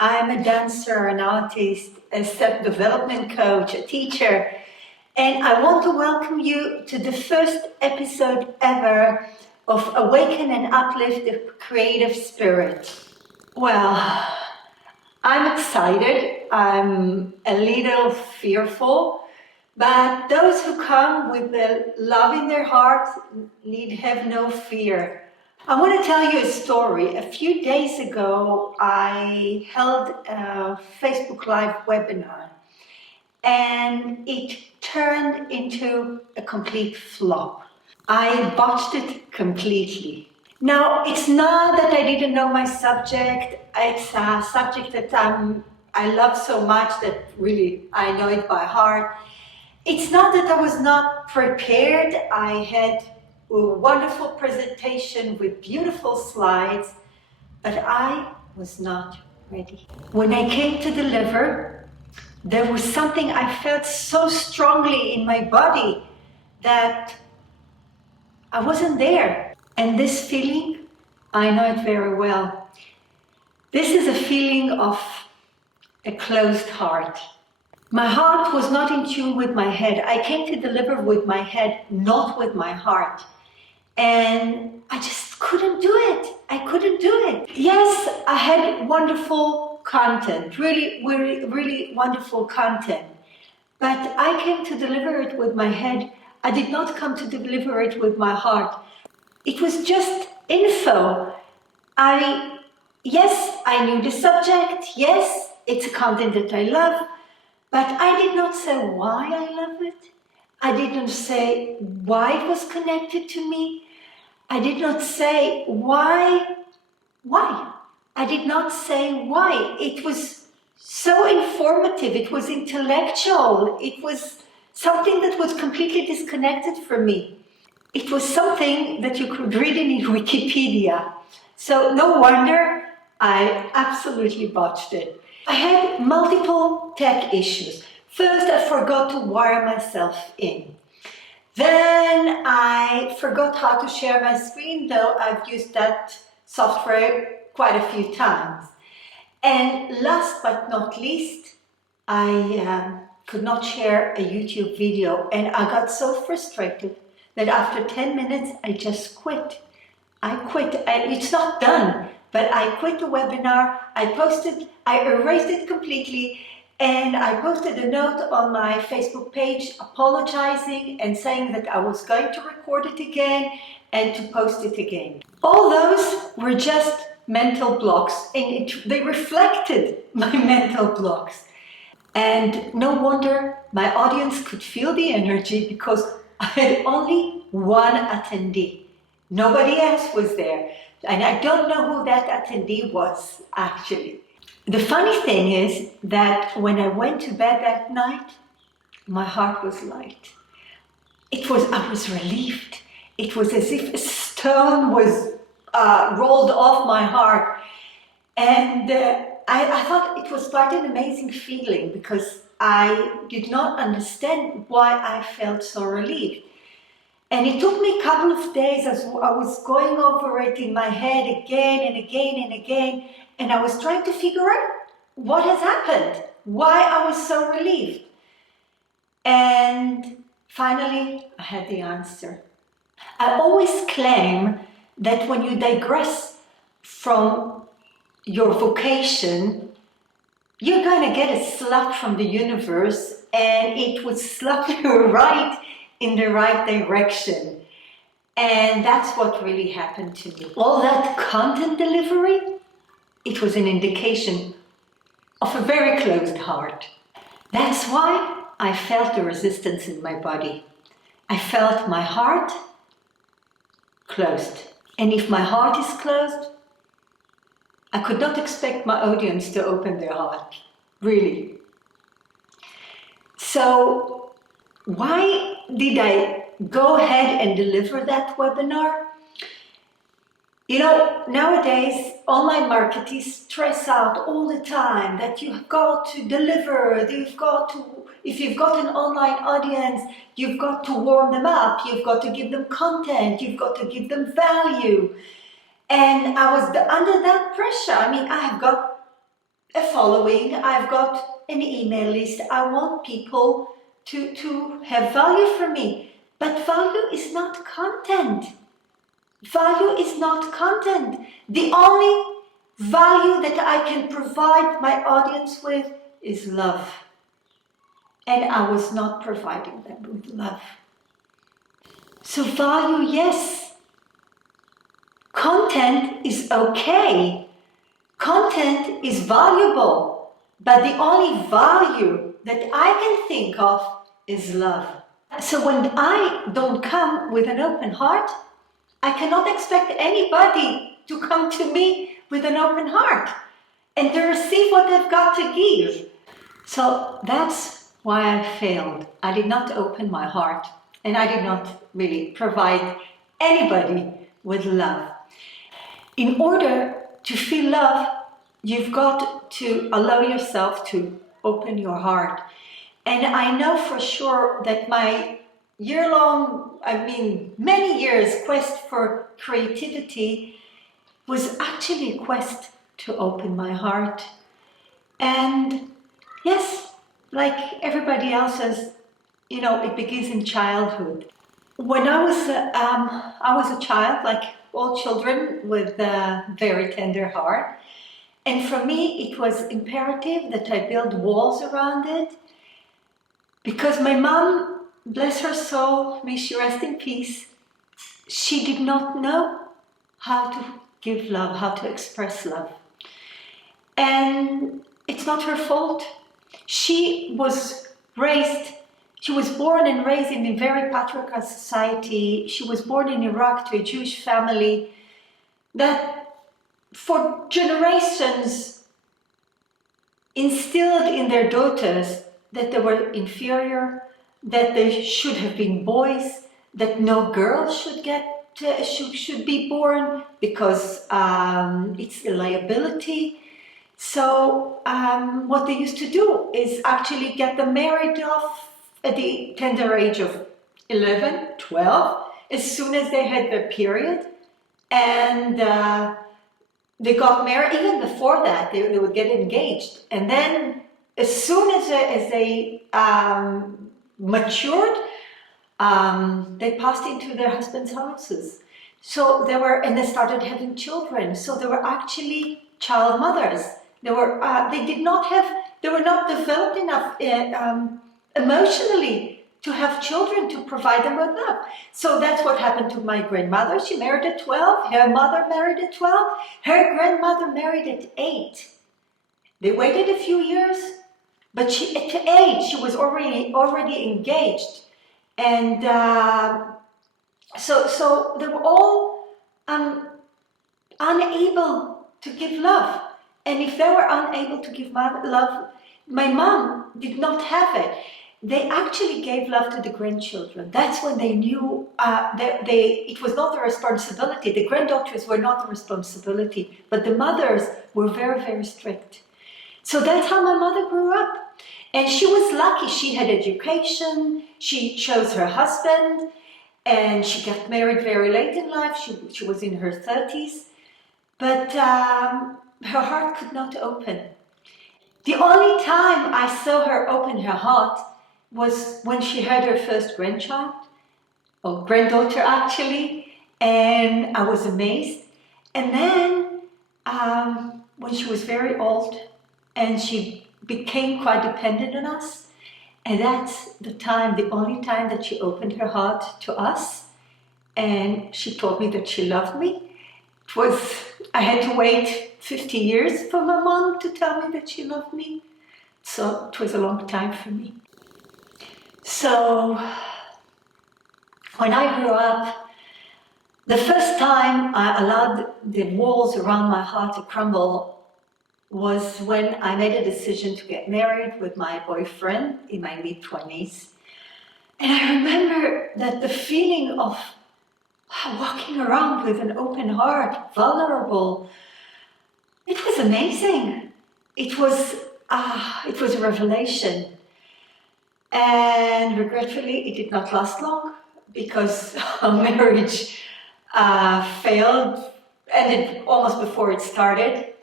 I'm a dancer, an artist, a self-development coach, a teacher, and I want to welcome you to the first episode ever of Awaken and Uplift the Creative Spirit. Well, I'm excited, I'm a little fearful, but those who come with the love in their heart need have no fear. I want to tell you a story. A few days ago, I held a Facebook Live webinar, and it turned into a complete flop. I botched it completely. Now, it's not that I didn't know my subject. It's a subject that I love so much that really I know it by heart. It's not that I was not prepared. I had a wonderful presentation with beautiful slides, but I was not ready. When I came to deliver, there was something I felt so strongly in my body that I wasn't there. And this feeling, I know it very well. This is a feeling of a closed heart. My heart was not in tune with my head. I came to deliver with my head, not with my heart. And I just couldn't do it. I couldn't do it. Yes, I had wonderful content, really wonderful content. But I came to deliver it with my head. I did not come to deliver it with my heart. It was just info. Yes, I knew the subject. Yes, it's a content that I love. But I did not say why I love it. I did not say why it was connected to me. I did not say why. I did not say why. It was so informative. It was intellectual. It was something that was completely disconnected from me. It was something that you could read in Wikipedia. So no wonder I absolutely botched it. I had multiple tech issues. First, I forgot to wire myself in. Then I forgot how to share my screen, though I've used that software quite a few times. And last but not least, I could not share a YouTube video, and I got so frustrated that after 10 minutes, I just quit. I quit. It's not done. But I quit the webinar, I erased it completely, and I posted a note on my Facebook page apologizing and saying that I was going to record it again and to post it again. All those were just mental blocks, and they reflected my mental blocks. And no wonder my audience could feel the energy, because I had only one attendee. Nobody else was there. And I don't know who that attendee was, actually. The funny thing is that when I went to bed that night, my heart was light. I was relieved. It was as if a stone was rolled off my heart. And I thought it was quite an amazing feeling, because I did not understand why I felt so relieved. And it took me a couple of days as I was going over it in my head again and again and again. And I was trying to figure out what has happened, why I was so relieved. And finally, I had the answer. I always claim that when you digress from your vocation, you're going to get a slap from the universe, and it would slap you right in the right direction. And that's what really happened to me. All that content delivery, it was an indication of a very closed heart. That's why I felt the resistance in my body. I felt my heart closed. And if my heart is closed, I could not expect my audience to open their heart, really. So why did I go ahead and deliver that webinar? You know, nowadays, online marketers stress out all the time that you've got to deliver, if you've got an online audience, you've got to warm them up, you've got to give them content, you've got to give them value. And I was under that pressure. I mean, I have got a following, I've got an email list. I want people to have value from me. But value is not content. Value is not content. The only value that I can provide my audience with is love. And I was not providing them with love. So value, yes. Content is okay. Content is valuable. But the only value that I can think of is love. So when I don't come with an open heart, I cannot expect anybody to come to me with an open heart and to receive what they've got to give. So that's why I failed. I did not open my heart, and I did not really provide anybody with love. In order to feel love, you've got to allow yourself to open your heart. And I know for sure that my many years quest for creativity was actually a quest to open my heart. And yes, like everybody else's, it begins in childhood. When I was a child, like all children, with a very tender heart. And for me, it was imperative that I build walls around it, because my mom, bless her soul, may she rest in peace, she did not know how to give love, how to express love. And it's not her fault. She was born and raised in a very patriarchal society. She was born in Iraq to a Jewish family that for generations instilled in their daughters that they were inferior, that they should have been boys, that no girl should be born because it's a liability. So what they used to do is actually get them married off at the tender age of 11, 12, as soon as they had their period. And they got married. Even before that, they would get engaged. And then as soon as they matured, they passed into their husbands' houses. So they started having children. So they were actually child mothers. They were not developed enough emotionally to have children, to provide them with love. So that's what happened to my grandmother. She married at 12. Her mother married at 12. Her grandmother married at 8. They waited a few years, but at 8 she was already engaged. And so they were all unable to give love. And if they were unable to give love, my mom did not have it. They actually gave love to the grandchildren. That's when they knew it was not their responsibility. The granddaughters were not the responsibility, but the mothers were very, very strict. So that's how my mother grew up. And she was lucky. She had education. She chose her husband, and she got married very late in life. She was in her 30s, but her heart could not open. The only time I saw her open her heart was when she had her first grandchild, or granddaughter actually, and I was amazed. And then when she was very old and she became quite dependent on us, and that's the only time that she opened her heart to us, and she told me that she loved me. I had to wait 50 years for my mom to tell me that she loved me. So it was a long time for me. So when I grew up, the first time I allowed the walls around my heart to crumble was when I made a decision to get married with my boyfriend in my mid-20s. And I remember that the feeling of walking around with an open heart, vulnerable, it was amazing. It was a revelation. And regretfully, it did not last long because our marriage failed, ended almost before it started.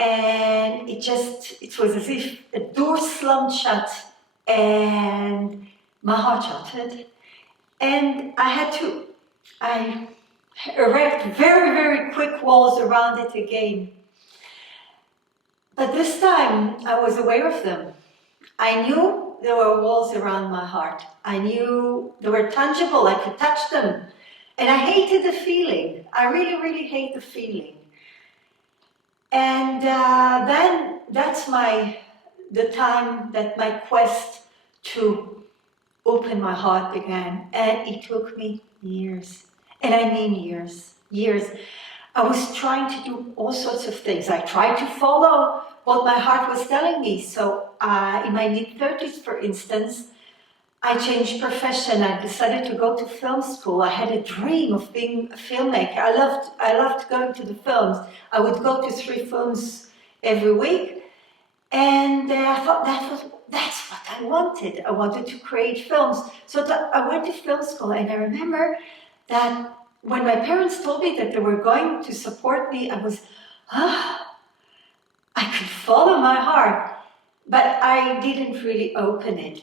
and it was as if a door slammed shut and my heart shattered. And I erect very, very quick walls around it again. But this time I was aware of them. I knew there were walls around my heart. I knew they were tangible, I could touch them. And I hated the feeling. I really, really hate the feeling. And then that's the time that my quest to open my heart began. And it took me years. And I mean years, years. I was trying to do all sorts of things. I tried to follow what my heart was telling me. So in my mid-30s, for instance, I changed profession. I decided to go to film school. I had a dream of being a filmmaker. I loved going to the films. I would go to 3 films every week. And I thought that's what I wanted. I wanted to create films. So I went to film school, and I remember that when my parents told me that they were going to support me, I was, I could follow my heart, but I didn't really open it.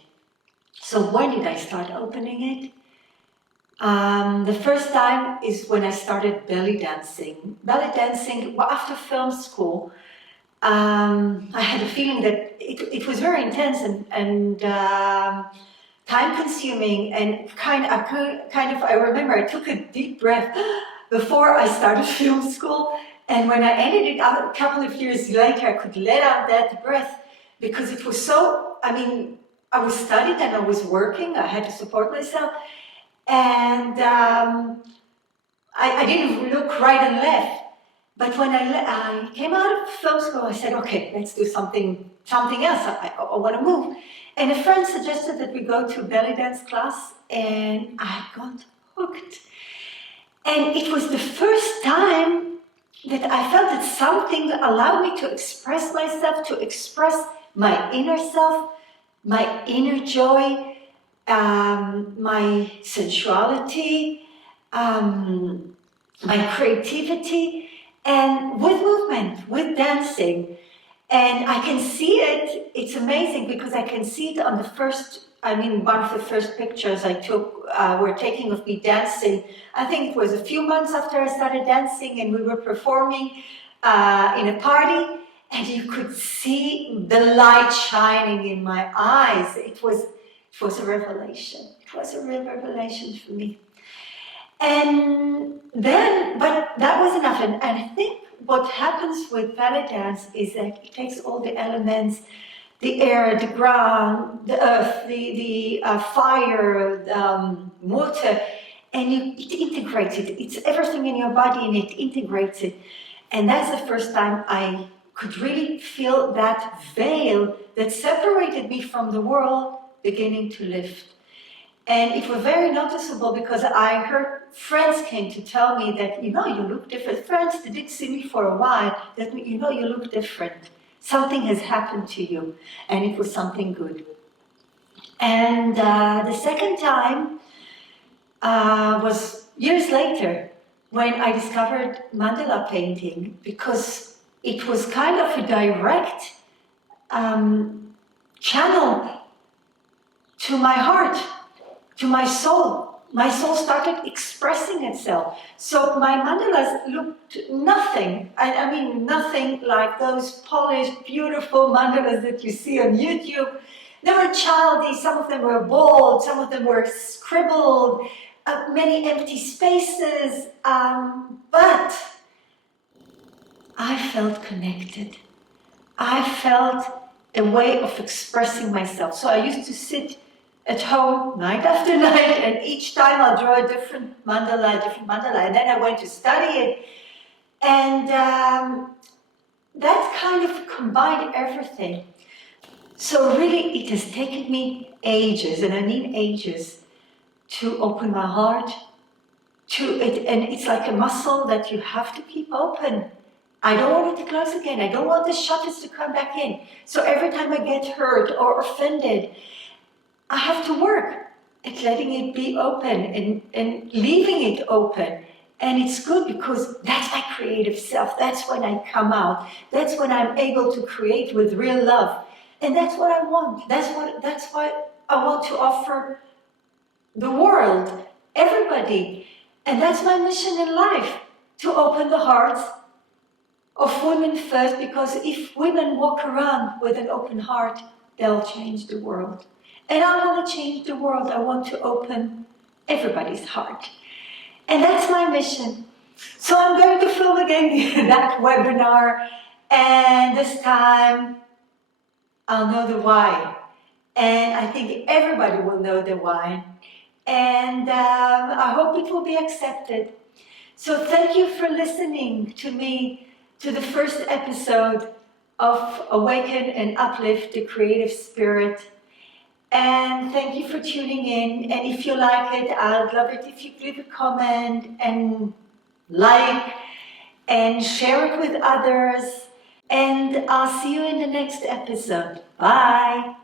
So when did I start opening it? The first time is when I started belly dancing. Belly dancing, well, after film school, I had a feeling that it was very intense and time-consuming, and I remember I took a deep breath before I started film school, and when I ended it out a couple of years later, I could let out that breath because it was so, I was studying and I was working, I had to support myself, and I didn't look right and left. But when I came out of film school, I said, okay, let's do something else. I want to move. And a friend suggested that we go to belly dance class, and I got hooked. And it was the first time that I felt that something allowed me to express myself, to express my inner self, my inner joy, my sensuality, my creativity, and with movement, with dancing. And I can see it, it's amazing because I can see it on one of the first pictures I took were taking of me dancing. I think it was a few months after I started dancing, and we were performing in a party, and you could see the light shining in my eyes. It was a revelation. It was a real revelation for me. And then, but that was enough. And I think what happens with belly dance is that it takes all the elements, the air, the ground, the earth, the fire, water, and it integrates it. It's everything in your body, and it integrates it. And that's the first time I could really feel that veil that separated me from the world beginning to lift. And it was very noticeable because I heard friends came to tell me that, you look different. Friends that did see me for a while, that, you look different. Something has happened to you, and it was something good. And the second time was years later when I discovered mandala painting, because it was kind of a direct channel to my heart, to my soul. My soul started expressing itself. So my mandalas looked nothing. I mean, nothing like those polished, beautiful mandalas that you see on YouTube. They were childish, some of them were bold, some of them were scribbled, many empty spaces, but I felt connected. I felt a way of expressing myself. So I used to sit at home night after night, and each time I'll draw a different mandala, and then I went to study it. And that kind of combined everything. So really, it has taken me ages, and I mean ages, to open my heart to it. And it's like a muscle that you have to keep open. I don't want it to close again. I don't want the shutters to come back in. So every time I get hurt or offended, I have to work at letting it be open and leaving it open And it's good because that's my creative self. That's when I come out. That's when I'm able to create with real love. And that's what I want. That's what I want to offer the world, everybody. And that's my mission in life, to open the hearts of women first, because if women walk around with an open heart, they'll change the world. And I want to change the world. I want to open everybody's heart. And that's my mission. So I'm going to film again that webinar, and this time I'll know the why. And I think everybody will know the why. And I hope it will be accepted. So thank you for listening to me, to the first episode of Awaken and Uplift the Creative Spirit. And thank you for tuning in. And if you like it, I'd love it if you leave a comment and like and share it with others. And I'll see you in the next episode. Bye.